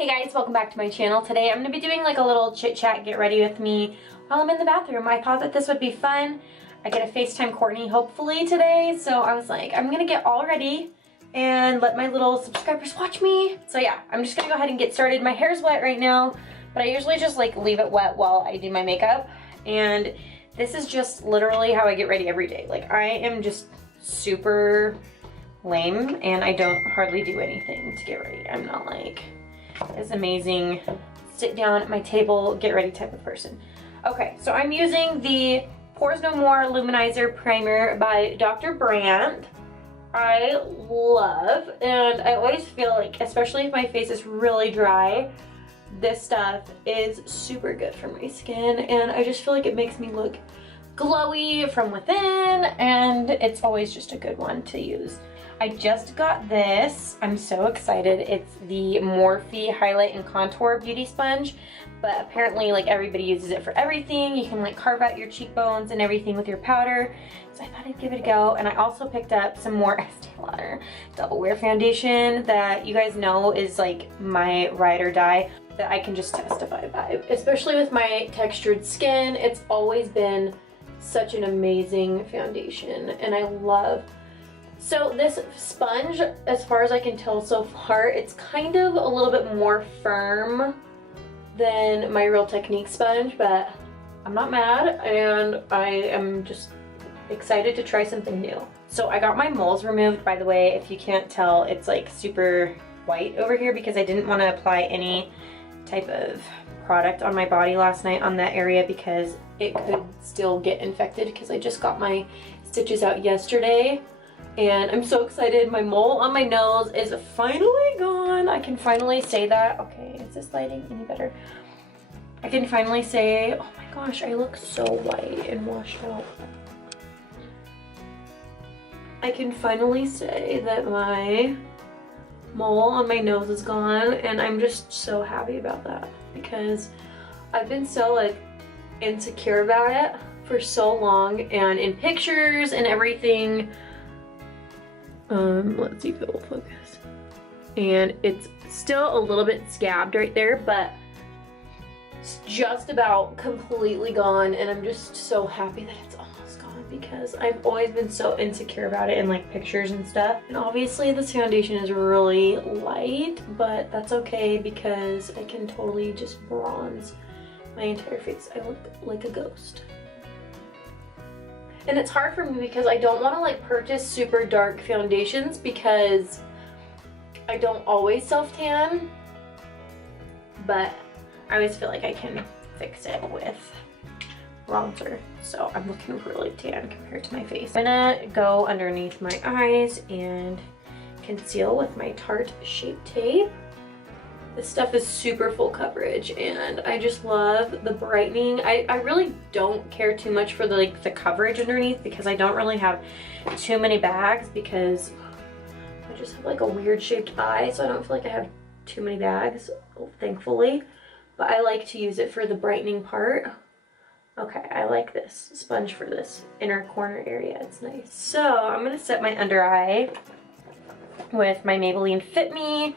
Hey guys, welcome back to my channel. Today I'm going to be doing like a little chit chat, get ready with me while I'm in the bathroom. I thought that this would be fun. I get to FaceTime Courtney hopefully today, so I was like, I'm going to get all ready and let my little subscribers watch me. So yeah, I'm just going to go ahead and get started. My hair's wet right now, but I usually just like leave it wet while I do my makeup. And this is just literally how I get ready every day. Like I am just super lame and I don't hardly do anything to get ready. I'm not like this amazing sit down at my table, get ready type of person. Okay, so I'm using the Pores No More Luminizer Primer by Dr. Brandt. I love, and I always feel like, especially if my face is really dry, this stuff is super good for my skin, and I just feel like it makes me look glowy from within, and it's always just a good one to use. I just got this. I'm so excited. It's the Morphe Highlight and Contour Beauty Sponge, but apparently like everybody uses it for everything. You can like carve out your cheekbones and everything with your powder. So I thought I'd give it a go. And I also picked up some more Estee Lauder Double Wear Foundation that you guys know is like my ride or die, that I can just testify by. Especially with my textured skin, it's always been such an amazing foundation, and I love. So this sponge, as far as I can tell so far, it's kind of a little bit more firm than my Real Technique sponge, but I'm not mad, and I am just excited to try something new. So I got my moles removed, by the way. If you can't tell, it's like super white over here because I didn't want to apply any type of product on my body last night on that area because it could still get infected because I just got my stitches out yesterday. And I'm so excited. My mole on my nose is finally gone. I can finally say that. Okay, is this lighting any better? I can finally say, oh my gosh, I look so white and washed out. I can finally say that my mole on my nose is gone, and I'm just so happy about that because I've been so like insecure about it for so long, and in pictures and everything. Let's see if it will focus. And it's still a little bit scabbed right there, but it's just about completely gone, and I'm just so happy that it's almost gone because I've always been so insecure about it in like pictures and stuff. And obviously this foundation is really light, but that's okay because I can totally just bronze my entire face. I look like a ghost. And it's hard for me because I don't want to like purchase super dark foundations because I don't always self-tan, but I always feel like I can fix it with bronzer. So I'm looking really tan compared to my face. I'm gonna go underneath my eyes and conceal with my Tarte Shape Tape. This stuff is super full coverage, and I just love the brightening. I really don't care too much for the coverage underneath because I don't really have too many bags because I just have like a weird shaped eye, so I don't feel like I have too many bags, thankfully. But I like to use it for the brightening part. Okay, I like this sponge for this inner corner area. It's nice. So I'm gonna set my under eye with my Maybelline Fit Me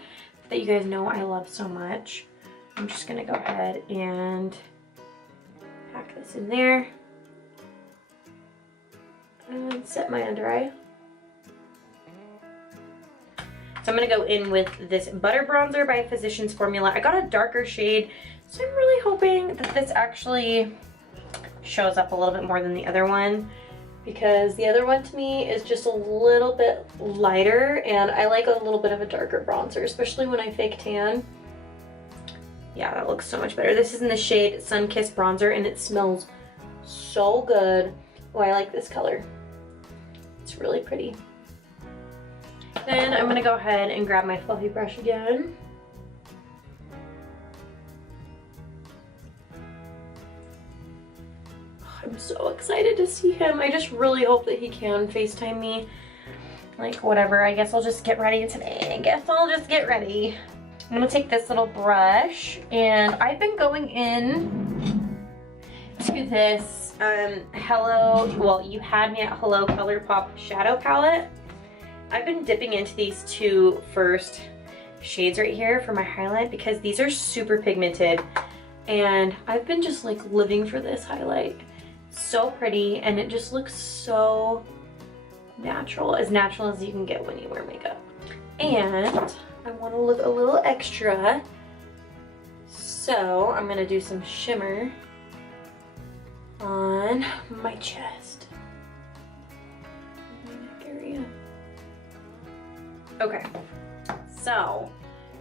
that you guys know I love so much. I'm just gonna go ahead and pack this in there and set my under eye. So I'm gonna go in with this Butter Bronzer by Physicians Formula. I got a darker shade, so I'm really hoping that this actually shows up a little bit more than the other one, because the other one to me is just a little bit lighter, and I like a little bit of a darker bronzer, especially when I fake tan. Yeah, that looks so much better. This is in the shade Sun Kissed Bronzer, and it smells so good. Oh, I like this color. It's really pretty. Then I'm gonna go ahead and grab my fluffy brush again. I'm so excited to see him. I just really hope that he can FaceTime me. Like, whatever. I guess I'll just get ready today. I'm gonna take this little brush, and I've been going in to this Hello, well, You Had Me at Hello ColourPop Shadow Palette. I've been dipping into these two first shades right here for my highlight because these are super pigmented and I've been just like living for this highlight. So pretty and it just looks so natural as you can get when you wear makeup. And I want to look a little extra, so I'm gonna do some shimmer on my chest, my neck area. Okay, so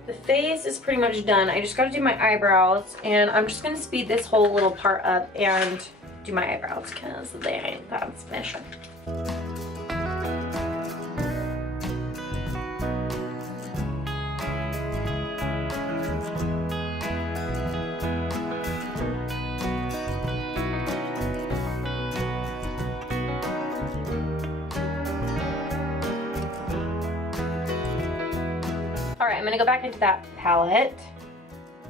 the face is pretty much done. I just gotta do my eyebrows, and I'm just gonna speed this whole little part up and do my eyebrows because they ain't that special. Alright, I'm gonna go back into that palette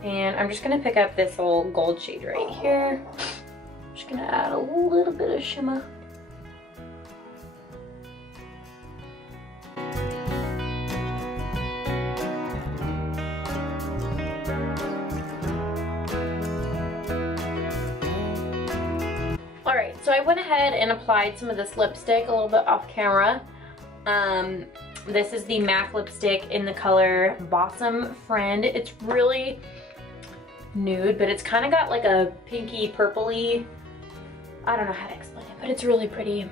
and I'm just gonna pick up this little gold shade right here. I'm just gonna add a little bit of shimmer. Alright, so I went ahead and applied some of this lipstick a little bit off camera. This is the MAC lipstick in the color Bosom Friend. It's really nude, but it's kind of got like a pinky purpley, I don't know how to explain it, but it's really pretty.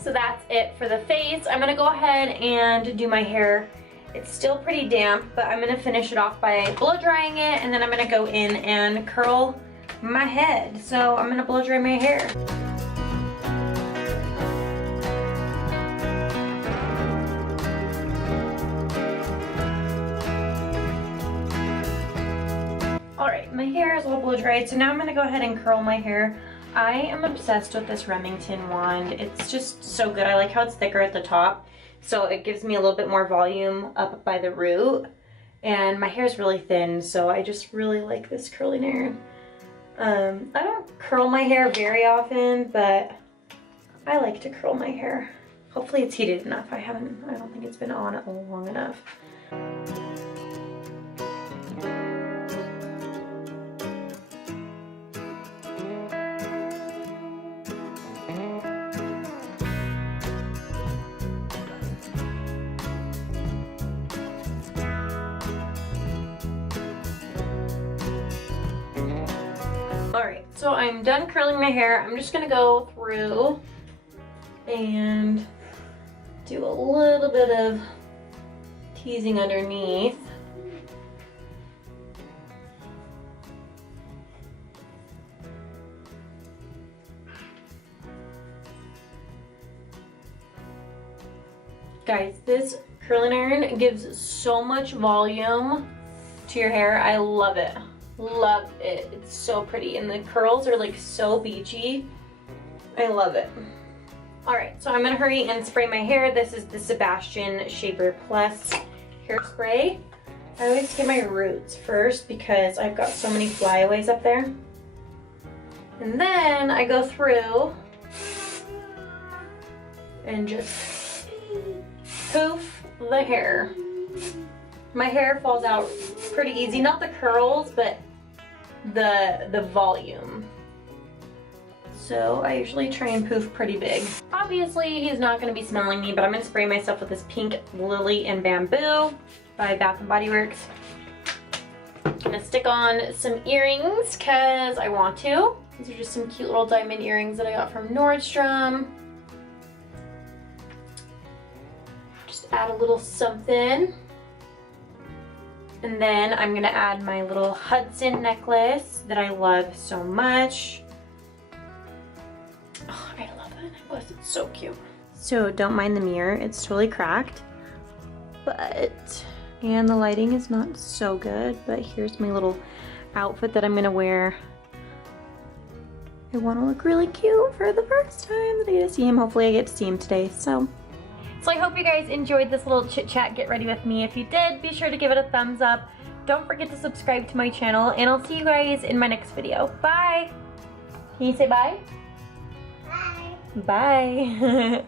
So that's it for the face. I'm gonna go ahead and do my hair. It's still pretty damp, but I'm gonna finish it off by blow drying it, and then I'm gonna go in and curl my head. So I'm gonna blow dry my hair. Alright, my hair is all blow dried, so now I'm going to go ahead and curl my hair. I am obsessed with this Remington wand. It's just so good. I like how it's thicker at the top, so it gives me a little bit more volume up by the root. And my hair is really thin, so I just really like this curling iron. I don't curl my hair very often, but I like to curl my hair. Hopefully it's heated enough. I don't think it's been on long enough. Alright, so I'm done curling my hair. I'm just gonna go through and do a little bit of teasing underneath. Guys, this curling iron gives so much volume to your hair. I love it. Love it. It's so pretty, and the curls are like so beachy. I love it. Alright, so I'm gonna hurry and spray my hair. This is the Sebastian Shaper Plus hairspray. I always get my roots first because I've got so many flyaways up there. And then I go through and just poof the hair. My hair falls out pretty easy. Not the curls, but the volume. So I usually try and poof pretty big. Obviously, he's not going to be smelling me, but I'm going to spray myself with this pink Lily and Bamboo by Bath & Body Works. I'm going to stick on some earrings because I want to. These are just some cute little diamond earrings that I got from Nordstrom. Just add a little something. And then I'm gonna add my little Hudson necklace that I love so much. Oh, I love that necklace, it's so cute. So don't mind the mirror, it's totally cracked. And the lighting is not so good, but here's my little outfit that I'm gonna wear. I wanna look really cute for the first time that I get to see him. Hopefully I get to see him today, so I hope you guys enjoyed this little chit chat get ready with me. If you did, be sure to give it a thumbs up. Don't forget to subscribe to my channel, and I'll see you guys in my next video. Bye! Can you say bye? Bye. Bye!